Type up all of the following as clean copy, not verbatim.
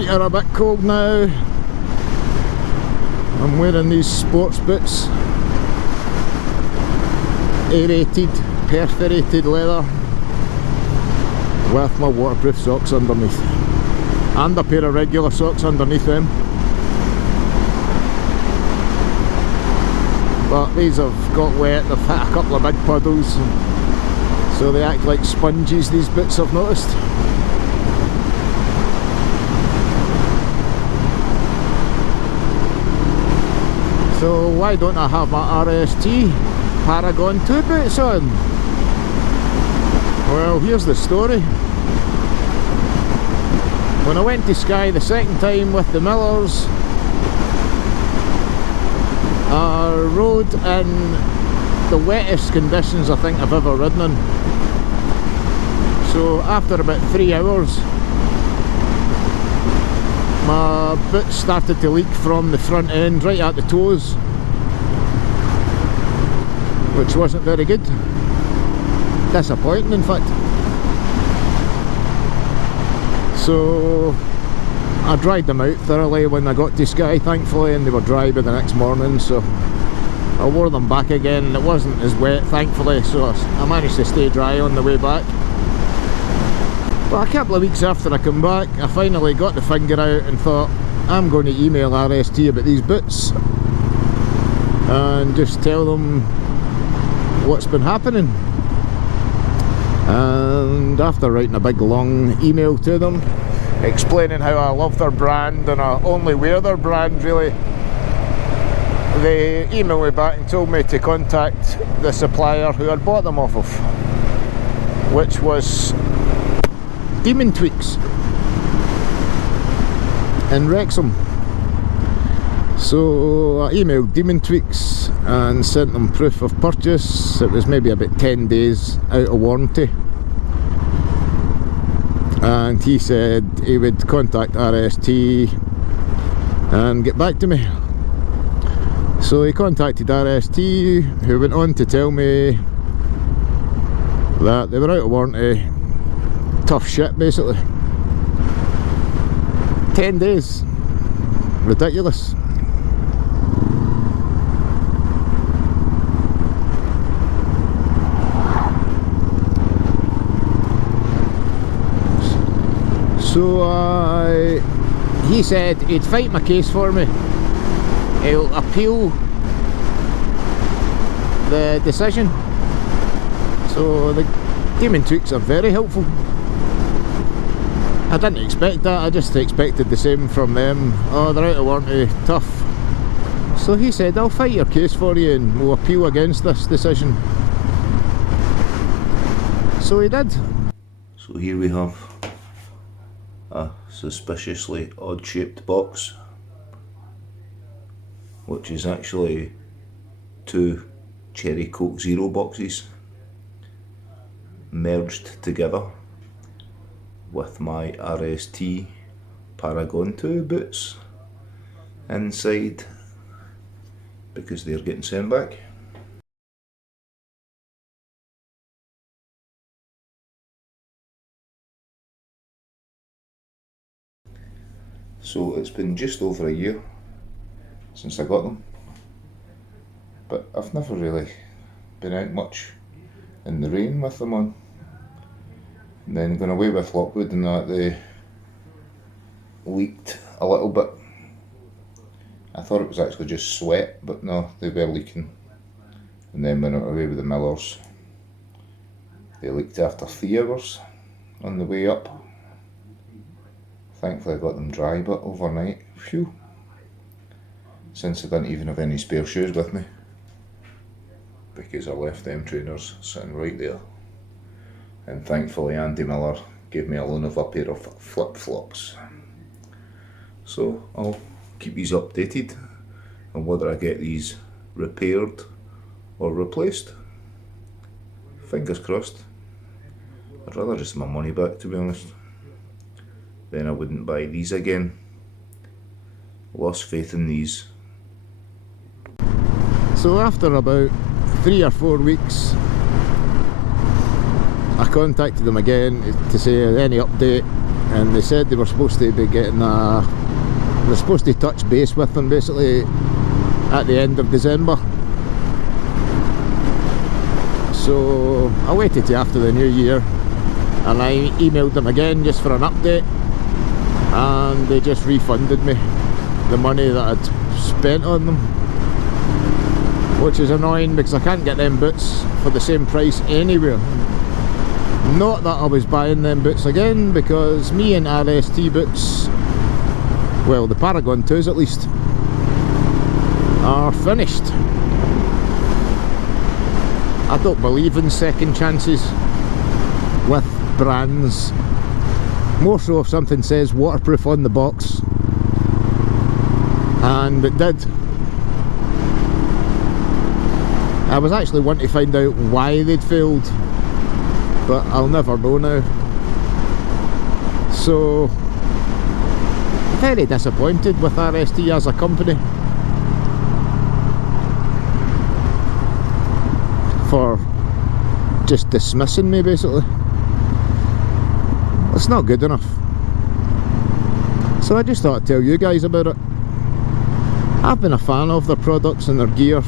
feet are a bit cold now. I'm wearing these sports boots, aerated, perforated leather, with my waterproof socks underneath, and a pair of regular socks underneath them. But these have got wet, they've hit a couple of big puddles, so they act like sponges, these boots, I've noticed. So why don't I have my RST Paragon 2 boots on? Well, here's the story. When I went to Skye the second time with the Millers, I rode in the wettest conditions I think I've ever ridden in. So after about 3 hours, my boots started to leak from the front end right at the toes, which wasn't very good. Disappointing, in fact. So I dried them out thoroughly when I got to Skye, thankfully, and they were dry by the next morning, so I wore them back again and it wasn't as wet, thankfully, so I managed to stay dry on the way back. But a couple of weeks after I come back, I finally got the finger out and thought, I'm going to email RST about these boots and just tell them what's been happening. And after writing a big long email to them explaining how I love their brand and I only wear their brand really, they emailed me back and told me to contact the supplier who I'd bought them off of, which was Demon Tweaks in Wrexham. So I emailed Demon Tweaks and sent them proof of purchase. It was maybe about 10 days out of warranty, and he said he would contact RST and get back to me. So he contacted RST, who went on to tell me that they were out of warranty. Tough shit, basically. 10 days. Ridiculous. So he said he'd fight my case for me. He'll appeal the decision. So the Demon Tweaks are very helpful. I didn't expect that, I just expected the same from them. Oh, they're out of warranty, tough. So he said, I'll fight your case for you and we'll appeal against this decision. So he did. So here we have a suspiciously odd shaped box, which is actually 2 Cherry Coke Zero boxes merged together with my RST Paragon 2 boots inside, because they're getting sent back. So it's been just over a year since I got them, but I've never really been out much in the rain with them on. And then going away with Lockwood and that, they leaked a little bit. I thought it was actually just sweat, but no, they were leaking. And then when I went away with the Millers, they leaked after 3 hours on the way up. Thankfully I got them dry, but overnight, phew. Since I didn't even have any spare shoes with me, because I left them trainers sitting right there. And thankfully Andy Miller gave me a loan of a pair of flip-flops. So I'll keep these updated on whether I get these repaired or replaced. Fingers crossed. I'd rather just have my money back, to be honest. Then I wouldn't buy these again. Lost faith in these. So after about 3 or 4 weeks, I contacted them again to say any update, and they said they were supposed to be getting a... They're supposed to touch base with them basically at the end of December. So I waited till after the new year and I emailed them again just for an update, and they just refunded me the money that I'd spent on them, which is annoying because I can't get them boots for the same price anywhere. Not that I was buying them boots again, because me and RST boots, well, the Paragon 2s at least, are finished. I don't believe in second chances with brands, more so if something says waterproof on the box, and it did. I was actually wanting to find out why they'd failed, but I'll never know now. So, very disappointed with RST as a company for just dismissing me basically. It's not good enough. So I just thought I'd tell you guys about it. I've been a fan of their products and their gear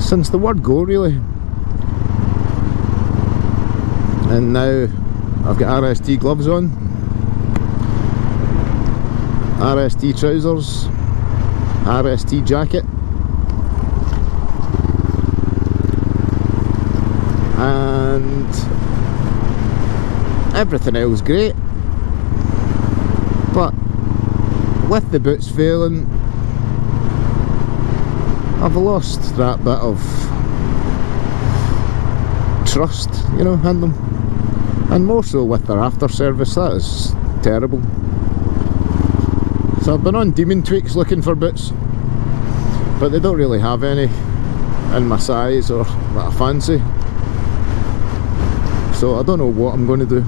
since the word go really. And now I've got RST gloves on, RST trousers, RST jacket, and everything else great. But with the boots failing, I've lost that bit of trust, you know, in them. And more so with their after service, that is terrible. So I've been on Demon Tweaks looking for boots, but they don't really have any in my size or that I fancy. So I don't know what I'm going to do.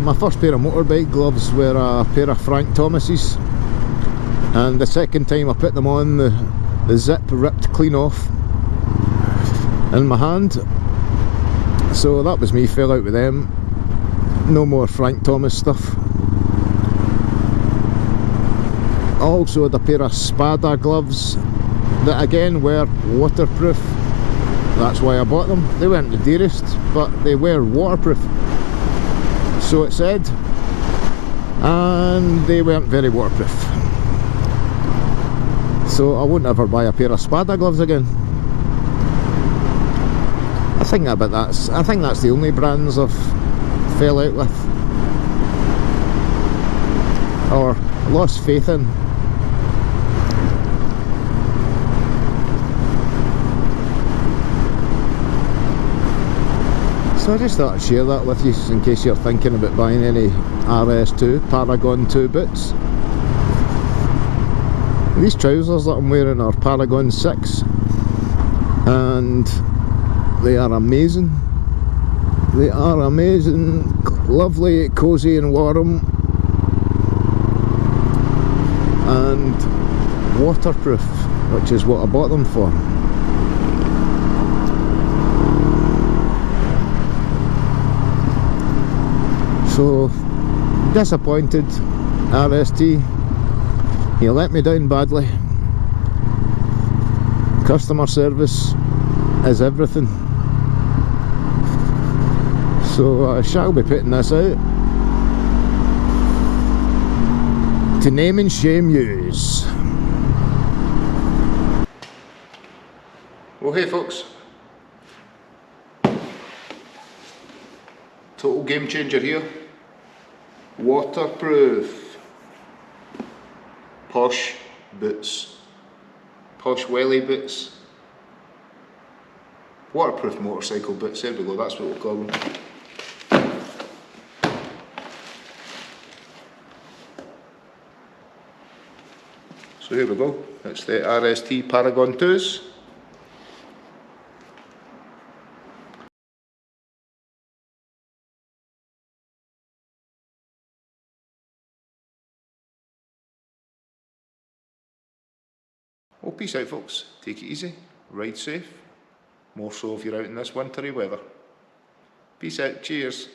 My first pair of motorbike gloves were a pair of Frank Thomas's, and the second time I put them on, the zip ripped clean off in my hand. So that was me, fell out with them. No more Frank Thomas stuff. I also had a pair of Spada gloves that again were waterproof. That's why I bought them. They weren't the dearest, but they were waterproof, so it said, and they weren't very waterproof. So I won't ever buy a pair of Spada gloves again. I think that's the only brands I've fell out with or lost faith in. So I just thought I'd share that with you in case you're thinking about buying any RS2, Paragon 2 boots. These trousers that I'm wearing are Paragon 6, and they are amazing. They are amazing, lovely, cosy and warm, and waterproof, which is what I bought them for. So, disappointed, RST. You let me down badly. Customer service is everything. So I shall be putting this out to name and shame yous. Well, hey folks, total game changer here. Waterproof posh boots, posh welly boots, waterproof motorcycle boots. There we go, that's what we'll call them. So here we go, it's the RST Paragon 2s. Well, peace out folks, take it easy, ride safe. more so if you're out in this wintry weather. Peace out, cheers.